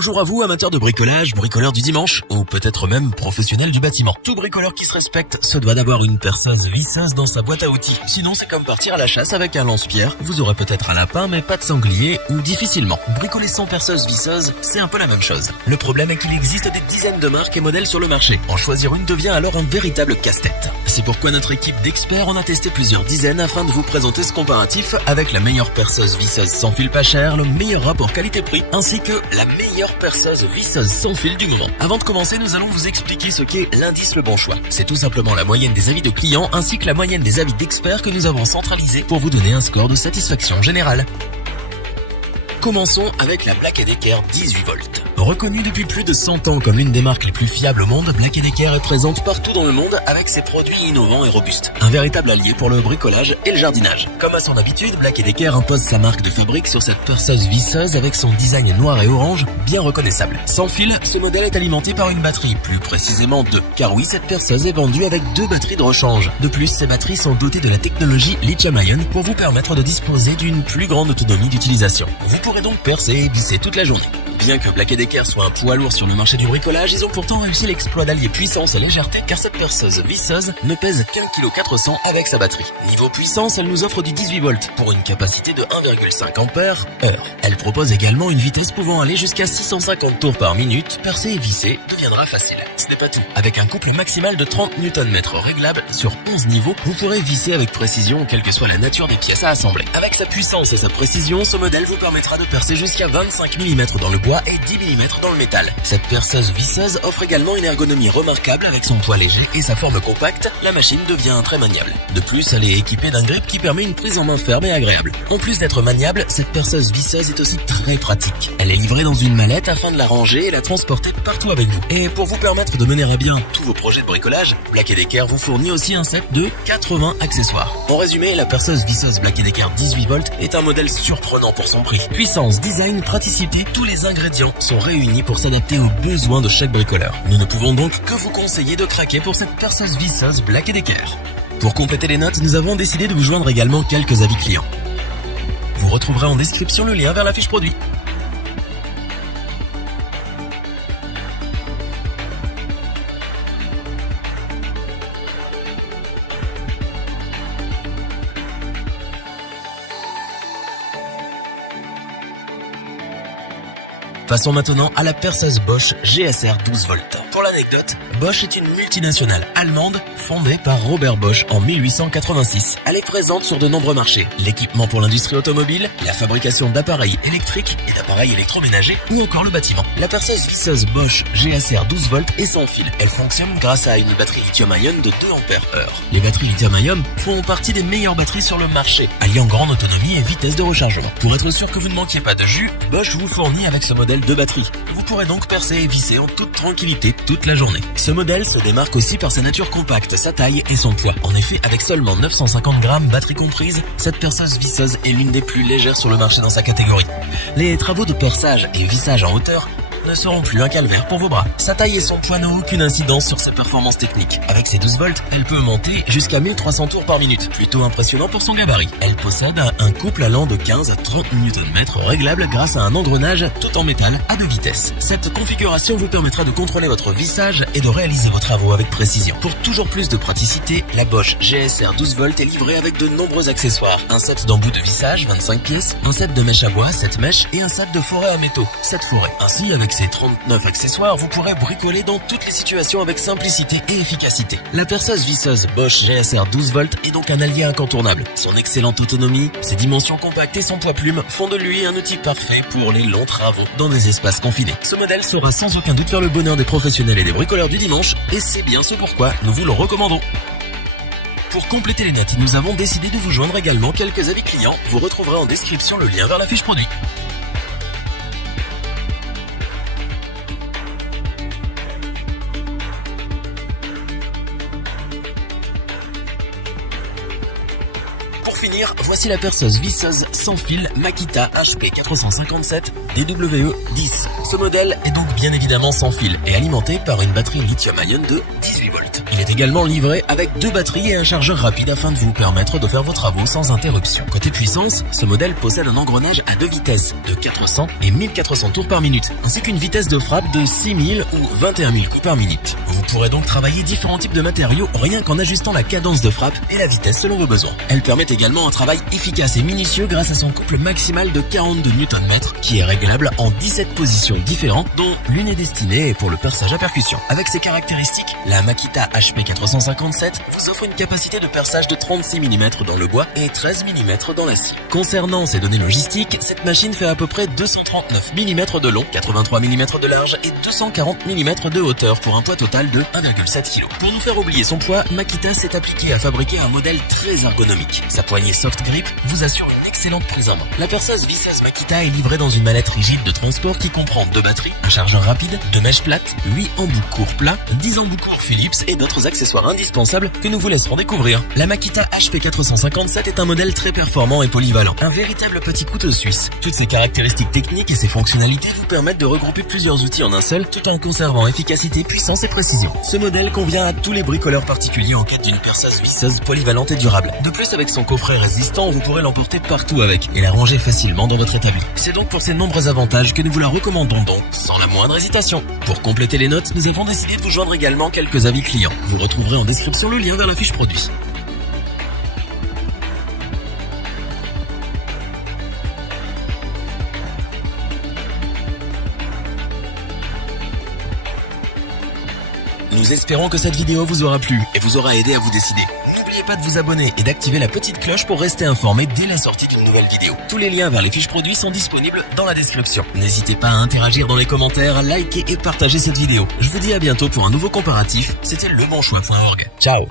Bonjour à vous, amateurs de bricolage, bricoleurs du dimanche, ou peut-être même professionnels du bâtiment. Tout bricoleur qui se respecte se doit d'avoir une perceuse visseuse dans sa boîte à outils. Sinon, c'est comme partir à la chasse avec un lance-pierre. Vous aurez peut-être un lapin, mais pas de sanglier, ou difficilement. Bricoler sans perceuse visseuse, c'est un peu la même chose. Le problème est qu'il existe des dizaines de marques et modèles sur le marché. En choisir une devient alors un véritable casse-tête. C'est pourquoi notre équipe d'experts en a testé plusieurs dizaines afin de vous présenter ce comparatif avec la meilleure perceuse visseuse sans fil pas cher, le meilleur rapport qualité-prix, ainsi que la meilleure perceuse visseuse sans fil du moment. Avant de commencer, nous allons vous expliquer ce qu'est l'indice Le Bon Choix. C'est tout simplement la moyenne des avis de clients ainsi que la moyenne des avis d'experts que nous avons centralisés pour vous donner un score de satisfaction générale. Commençons avec la Black & Decker 18 volts. Reconnue depuis plus de 100 ans comme l'une des marques les plus fiables au monde, Black & Decker est présente partout dans le monde avec ses produits innovants et robustes. Un véritable allié pour le bricolage et le jardinage. Comme à son habitude, Black & Decker impose sa marque de fabrique sur cette perceuse visseuse avec son design noir et orange bien reconnaissable. Sans fil, ce modèle est alimenté par une batterie, plus précisément 2. Car oui, cette perceuse est vendue avec 2 batteries de rechange. De plus, ces batteries sont dotées de la technologie lithium-ion pour vous permettre de disposer d'une plus grande autonomie d'utilisation. Vous pourrez donc percer et visser toute la journée. Bien que Black & Decker soit un poids lourd sur le marché du bricolage, ils ont pourtant réussi l'exploit d'allier puissance et légèreté car cette perceuse visseuse ne pèse qu'1,4 kg avec sa batterie. Niveau puissance, elle nous offre du 18 volts pour une capacité de 1,5 ampères heure. Elle propose également une vitesse pouvant aller jusqu'à 650 tours par minute. Percer et visser deviendra facile. Ce n'est pas tout. Avec un couple maximal de 30 Nm réglable sur 11 niveaux, vous pourrez visser avec précision quelle que soit la nature des pièces à assembler. Avec sa puissance et sa précision, ce modèle vous permettra de percer jusqu'à 25 mm dans le bois et 10 mm dans le métal. Cette perceuse visseuse offre également une ergonomie remarquable avec son poids léger et sa forme compacte, la machine devient très maniable. De plus, elle est équipée d'un grip qui permet une prise en main ferme et agréable. En plus d'être maniable, cette perceuse visseuse est aussi très pratique. Elle est livrée dans une mallette afin de la ranger et la transporter partout avec vous. Et pour vous permettre de mener à bien tous vos projets de bricolage, Black & Decker vous fournit aussi un set de 80 accessoires. En résumé, la perceuse visseuse Black & Decker 18 volts est un modèle surprenant pour son prix. Puissance, design, praticité, tous les ingrédients sont réunis pour s'adapter aux besoins de chaque bricoleur. Nous ne pouvons donc que vous conseiller de craquer pour cette perceuse visseuse Black & Decker. Pour compléter les notes, nous avons décidé de vous joindre également quelques avis clients. Vous retrouverez en description le lien vers la fiche produit. Passons maintenant à la perceuse Bosch GSR 12 volts. Pour l'anecdote, Bosch est une multinationale allemande fondée par Robert Bosch en 1886. Elle est présente sur de nombreux marchés. L'équipement pour l'industrie automobile, la fabrication d'appareils électriques et d'appareils électroménagers ou encore le bâtiment. La perceuse visseuse Bosch GSR 12 volts est sans fil. Elle fonctionne grâce à une batterie lithium-ion de 2 ampères heure. Les batteries lithium-ion font partie des meilleures batteries sur le marché, alliant grande autonomie et vitesse de rechargement. Pour être sûr que vous ne manquiez pas de jus, Bosch vous fournit avec ce modèle 2 batteries. Vous pourrez donc percer et visser en toute tranquillité toute la journée. Ce modèle se démarque aussi par sa nature compacte, sa taille et son poids. En effet, avec seulement 950 grammes, batterie comprise, cette perceuse visseuse est l'une des plus légères sur le marché dans sa catégorie. Les travaux de perçage et vissage en hauteur ne seront plus un calvaire pour vos bras. Sa taille et son poids n'ont aucune incidence sur ses performances techniques. Avec ses 12 volts, elle peut monter jusqu'à 1300 tours par minute. Plutôt impressionnant pour son gabarit. Elle possède un couple allant de 15 à 30 Nm réglable grâce à un engrenage tout en métal à 2 vitesses. Cette configuration vous permettra de contrôler votre vissage et de réaliser vos travaux avec précision. Pour toujours plus de praticité, la Bosch GSR 12 volts est livrée avec de nombreux accessoires. Un set d'embouts de vissage, 25 pièces, un set de mèches à bois, 7 mèches et un set de forêt à métaux, 7 forêts. Ainsi, avec ces 39 accessoires, vous pourrez bricoler dans toutes les situations avec simplicité et efficacité. La perceuse visseuse Bosch GSR 12 volts est donc un allié incontournable. Son excellente autonomie, ses dimensions compactes et son poids plume font de lui un outil parfait pour les longs travaux dans des espaces confinés. Ce modèle saura sans aucun doute faire le bonheur des professionnels et des bricoleurs du dimanche, et c'est bien ce pourquoi nous vous le recommandons. Pour compléter les notes, nous avons décidé de vous joindre également quelques avis clients. Vous retrouverez en description le lien vers la fiche produit. Pour finir, voici la perceuse visseuse sans fil Makita HP 457 DWE 10. Ce modèle est donc bien évidemment sans fil et alimenté par une batterie lithium-ion de 10 18 volts. Il est également livré avec 2 batteries et un chargeur rapide afin de vous permettre de faire vos travaux sans interruption. Côté puissance, ce modèle possède un engrenage à 2 vitesses de 400 et 1400 tours par minute, ainsi qu'une vitesse de frappe de 6000 ou 21 000 coups par minute. Vous pourrez donc travailler différents types de matériaux rien qu'en ajustant la cadence de frappe et la vitesse selon vos besoins. Elle permet également un travail efficace et minutieux grâce à son couple maximal de 42 Nm qui est réglable en 17 positions différentes dont l'une est destinée pour le perçage à percussion. Avec ses caractéristiques, la Makita HP 457 vous offre une capacité de perçage de 36 mm dans le bois et 13 mm dans l'acier. Concernant ses données logistiques, cette machine fait à peu près 239 mm de long, 83 mm de large et 240 mm de hauteur pour un poids total de 1,7 kg. Pour nous faire oublier son poids, Makita s'est appliqué à fabriquer un modèle très ergonomique. Sa poignée soft grip vous assure une excellente prise en main. La perceuse visseuse Makita est livrée dans une mallette rigide de transport qui comprend 2 batteries, un chargeur rapide, 2 mèches plates, 8 embouts courts plats, 10 embouts courts Philips et d'autres accessoires indispensables que nous vous laisserons découvrir. La Makita HP 457 est un modèle très performant et polyvalent, un véritable petit couteau suisse. Toutes ses caractéristiques techniques et ses fonctionnalités vous permettent de regrouper plusieurs outils en un seul tout en conservant efficacité, puissance et précision. Ce modèle convient à tous les bricoleurs particuliers en quête d'une perceuse visseuse polyvalente et durable. De plus, avec son coffret résistant, vous pourrez l'emporter partout avec et la ranger facilement dans votre établi. C'est donc pour ces nombreux avantages que nous vous la recommandons donc sans la moindre hésitation. Pour compléter les notes, nous avons décidé de vous joindre également quelques avis clients. Vous retrouverez en description le lien vers la fiche produit. Nous espérons que cette vidéo vous aura plu et vous aura aidé à vous décider. N'oubliez pas de vous abonner et d'activer la petite cloche pour rester informé dès la sortie d'une nouvelle vidéo. Tous les liens vers les fiches produits sont disponibles dans la description. N'hésitez pas à interagir dans les commentaires, à liker et partager cette vidéo. Je vous dis à bientôt pour un nouveau comparatif. C'était lebonchoix.org. Ciao.